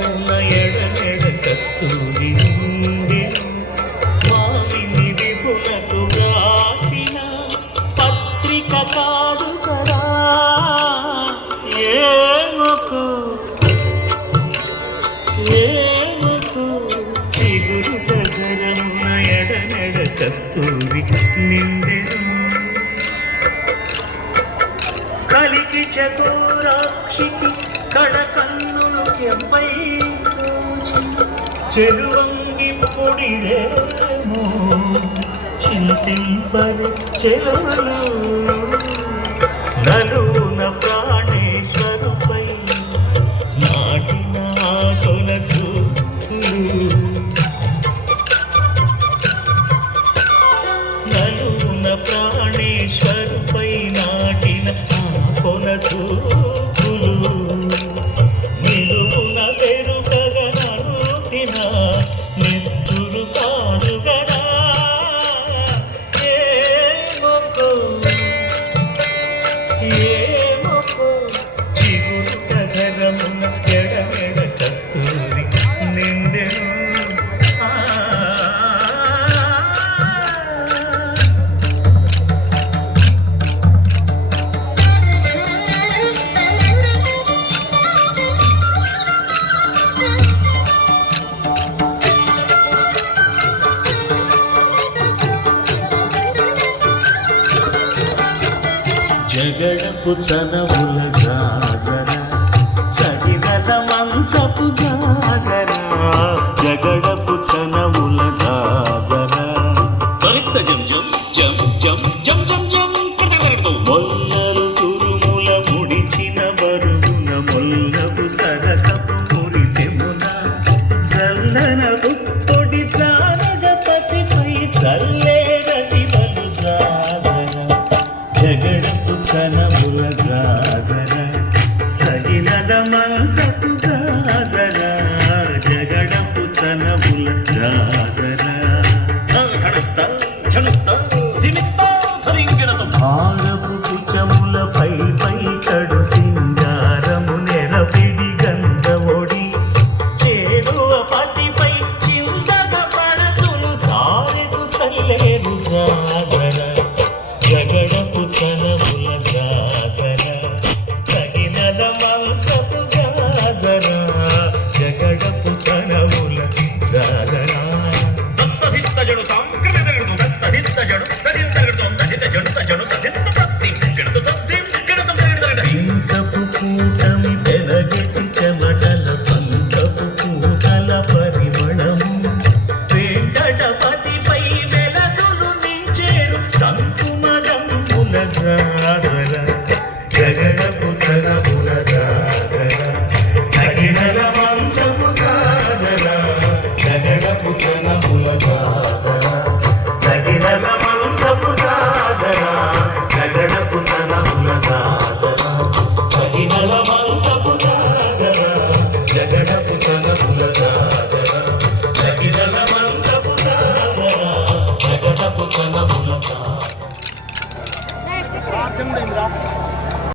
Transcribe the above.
గరమున ఎడనెడ కస్తూరి ఉండెను మావిని విపులకు రాసిన పత్రిక కాదు కదా ఏమకు చిగురుట గరమున ఎడనెడ కస్తూరి నిండెను కలికి చతురాక్షికి కడకన్నులు ఎంపై చెరువంగి పొడిదేమో చింతింపని చెరువులు నలున ప్రాణేశ్వరుపై నాటిన ఆకుల చూపులు నలున ప్రాణేశ్వరుపై నాటిన ఆకుల చూపులు నిలువున పెరుగగనూతిన నెత్తురు కానుగరా ఏమొకో చిగురుట గరమున ఎడమెడ కస్తూరి నిండెను జగడపు చనవుల జాజర సగిరల మంచపు జాజర జగడపు చనవుల జాజర తరిత జం జం జం జం జం జం జం కటకటతో మొల్లలు తురుముల ముడిచిన బరువున మొల్లపు సరసపు మురితెమున చల్లన బుట్టొడి జానగపతిపై చల్లేరటి బలు జాజర జగడపు చనముల జాజర సగినల మంచపు జాజర జగడపు చనముల జాజర